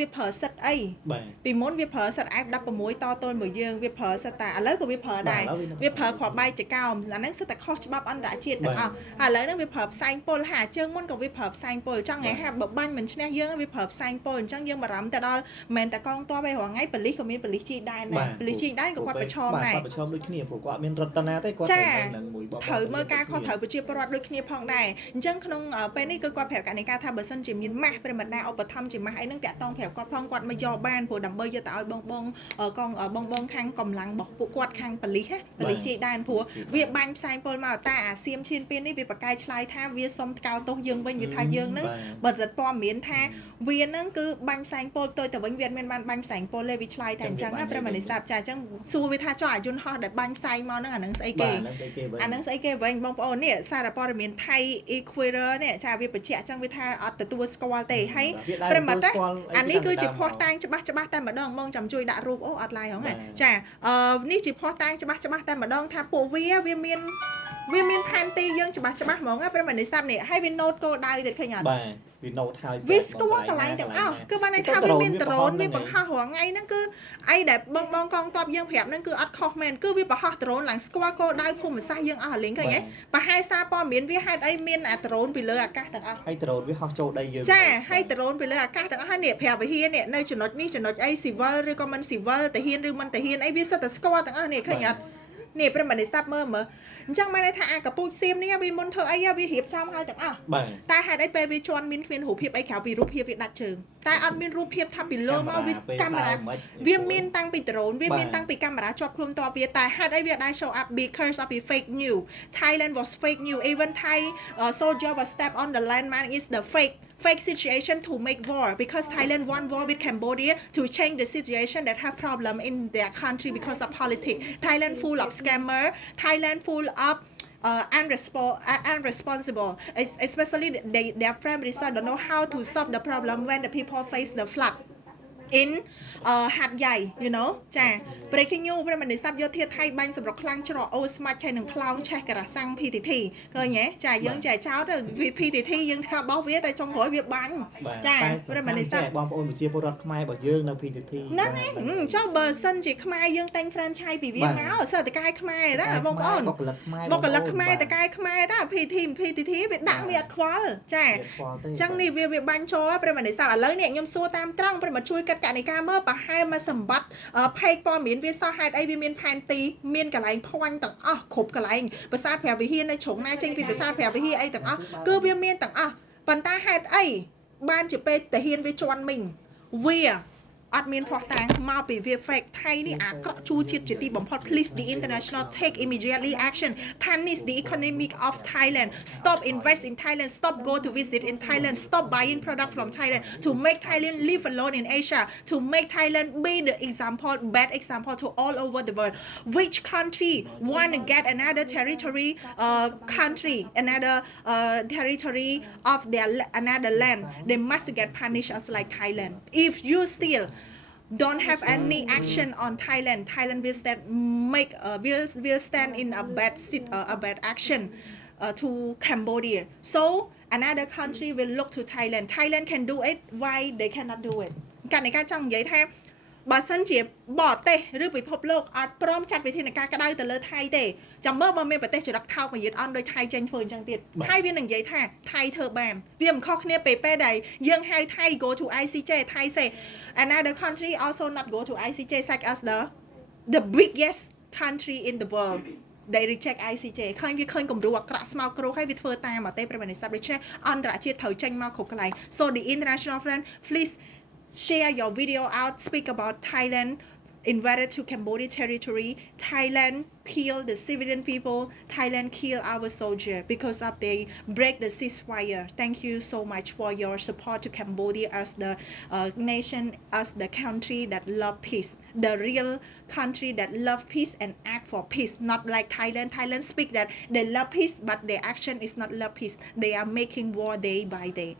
វាប្រើសិតអីពីមុនវាប្រើសិត F16 តទល់មួយយើងវាប្រើសិតតែឥឡូវក៏វាប្រើដែរវាប្រើគ្រាប់បែកចកោមអាហ្នឹងសិតតែខុសច្បាប់អន្តរជាតិទាំងអស់ឥឡូវហ្នឹងវាប្រើផ្សែងពុលហាជើងមុនក៏វាប្រើផ្សែងពុលចង់ឲ្យហាបបាញ់មិនឈ្នះយើងវាប្រើផ្សែងពុលអញ្ចឹងយើងបារម្ភទៅដល់មិនតែកងទ័ពឯងរងថ្ងៃប៉ូលីសក៏មានប៉ូលីសជីដែនដែរប៉ូលីសជីដែនក៏គាត់ប្រឈមដែរគាត់ប្រឈមដូចគ្នាព្រោះគាត់មានរដ្ឋណាទេគាត់នឹងមួយបងត្រូវមើលការខុសត្រូវប្រជាពលរដ្ឋដូចគ្នាផងដែរអញ្ចឹងក្នុងពេលនេះគឺគាត់ប្រាប់កណិការថាបើសិនជាមានម៉ាស់ប្រិមត្តណាឧបត្ថម្ភជាម៉ាស់អីហ្នឹងតាក់តងប្រាប់គាត់ផងគាត់មកយកបានព្រោះដើម្បីយកទៅឲ្យបងខាងកម្លាំងរបស់ពួកគាត់ខាងប៉ូលីសប៉ូលីសជាដែនព្រោះវាបាញ់ផ្សែងពុលមកតែអាសៀមឈានពេលនេះវាប្រកែកឆ្លើយថាវាសុំថ្កោលទោសយើងវិញវាថាយើងហ្នឹងបើរដ្ឋព័ត៌មានថាវាហ្នឹងគឺបាញ់ផ្សែងពុលទៅវិញវាមានបានបាញ់ផ្សែងពុលទេវាឆ្លើយថាអញ្ចឹងណាប្រិមត្តនេះស្ដាប់ចាអញ្ចឹងសួរវាថាចុះអាយន្តហោះដែលបាញ់ផ្សែងមកហ្នឹងអាហ្នឹងស្អីគេអាហ្នឹងស្អីគេវិញបងប្អូននេះសារព័ត៌មានថៃ Equator នេះចាវាបញ្ជាក់អញ្ចឹងវាថាអត់ទទួលស្គាល់ទេហើយប្រិមត្តអានេះគឺជាភ័ស្តុតាងច្បាស់តែម្ដងបងចាំជួយដាក់រូបអូអត់ឡាយហងចានេះជាភ័ស្តុតាងច្បាស់តែម្ដងថាពួកវាមានផែនទីយើងច្បាស់ហ្មងប្រិមត្តនេះស្ដាប់នេះហើយវា note គោលដៅទៀតឃើញអត់បាទវា note ហើយវាស្គាល់កន្លែងទាំងអស់គឺបានន័យថាវាមានដ្រូនវាបង្ហោះរាល់ថ្ងៃហ្នឹងគឺអីដែលបងកងទ័ពយើងប្រាប់ហ្នឹងគឺអត់ខុសមែនគឺវាបង្ហោះដ្រូនឡើងស្គាល់គោលដៅភូមិសាស្ត្រយើងអស់រលីងឃើញទេប្រហែលសារព័ត៌មានវាហេតុអីមានអាដ្រូនពីលើអាកាសទាំងអស់ហើយដ្រូនវាហោះចូលដីយើងចាហើយដ្រូនពីលើអាកាសទាំងអស់នេះប្រាវិហារនេះនៅចំណុចនេះចំណុចអី civil ឬក៏មិន civil តាហ៊ានឬមិនតាហ៊ានអីវាសិតតែស្គាល់ទាំងអស់នេះឃើញអត់នេះប្រិមត្តនេះស្ដាប់មើលអញ្ចឹងបានន័យថាអាកពូជសៀមនេះវាមុនធ្វើអីវារៀបចំឲ្យទាំងអស់តែហេតុអីពេលវាជន់មានគ្មានរូបភាពអីក្រៅពីរូបភាពវាដាច់ជើងតែអត់មានរូបភាពថាពីលើមកវាកាមេរ៉ាវាមានតាំងពីដ្រូនវាមានតាំងពីកាមេរ៉ាជាប់ខ្លួនតវាតែហេតុអីវាដែរ show up because of the fake news Thailand was fake news even Thai soldier was step on the landmine is the fake situation to make war because Thailand won war with Cambodia to change the situation that have problem in their country because of politics. Thailand full of scammer. Thailand full of unresponsible. Especially their prime minister don't know how to solve the problem when the people face the flood. in ហាត់យ៉ៃ you know ចា breaking news ប្រិមត្តសាប់យកធាតុថៃបាញ់សម្រុកខ្លាំងច្រកអូស្មាច់ហើយនឹងខ្លោងឆេះការ៉ាសាំង PTT ឃើញទេចាយើងចែកចោលទៅ PTT យើងថាបោះវាតែចុងក្រោយវាបាញ់ចាប្រិមត្តសាប់បងប្អូនប្រជាពលរដ្ឋខ្មែររបស់យើងនៅ PTT ហ្នឹងឯងចុះបើសិនជាខ្មែរយើងតែង franchise ពីវាមកសិតតកែខ្មែរតាបងប្អូនបុគ្គលិកខ្មែរតកែខ្មែរតា PTT វាដាក់វាអត់ខ្វល់ចាអញ្ចឹងនេះវាបាញ់ចូលប្រិមត្តសាប់ឥឡូវនេះខ្ញុំសួរតាមត្រង់ប្រិមត្តជួយកាត់កណិការមើលប្រហែលមកសម្បត្តិផេកព័ត៌មានវាសោះហេតុអីវាមានផែនទីមានកន្លែងភ័ញទាំងអស់គ្រប់កន្លែងប្រាសាទព្រះវិហារនៅជ្រុងណាចេញពីប្រាសាទព្រះវិហារអីទាំងអស់គឺវាមានទាំងអស់ប៉ុន្តែហេតុអីបានជាពេកតាហ៊ានវាជន់មីងវាអត់មានភ័ស្តុតាងមកពីវា fake ថៃនេះអាក្រក់ជួជាតិជាទីបំផុត please the international take immediately action punish the economy of Thailand stop invest in Thailand stop go to visit in Thailand stop buying product from Thailand to make Thailand live alone in Asia to make Thailand be the example bad example to all over the world which country want to get another territory territory of their another land they must get punished as like Thailand if you still don't have any action on Thailand will stand in a bad action to Cambodia so another country will look to Thailand can do it why they cannot do it ការនៃការចង់និយាយថាបើសិនជាបរទេសឬពិភពលោកអត់ព្រមចាត់វិធានការក្តៅទៅលើថៃទេចាំមើលបើមានប្រទេសចរិតថោកមួយទៀតអន់ដោយថៃចេញធ្វើអញ្ចឹងទៀតហើយវានឹងនិយាយថាថៃធ្វើបានវាមិនខុសគ្នាពេលដែលយើងហៅថៃ go to ICJ ថៃ say another country also not go to ICJ such as the biggest country in the world they reject ICJ ឃើញវាឃើញគំរូអាក្រក់ស្មោកគ្រោកហើយវាធ្វើតាមអត់ទេប្រិមត្តសាស្ត្រដូច្នេះអន្តរជាតិត្រូវចេញមកគ្រប់កន្លែង so the international friend please share your video out speak about Thailand invaded to Cambodia territory Thailand kill the civilian people Thailand kill our soldier because of they break the ceasefire thank you so much for your support to Cambodia as the nation as the country that love peace the real country that love peace and act for peace not like Thailand speak that they love peace but their action is not love peace they are making war day by day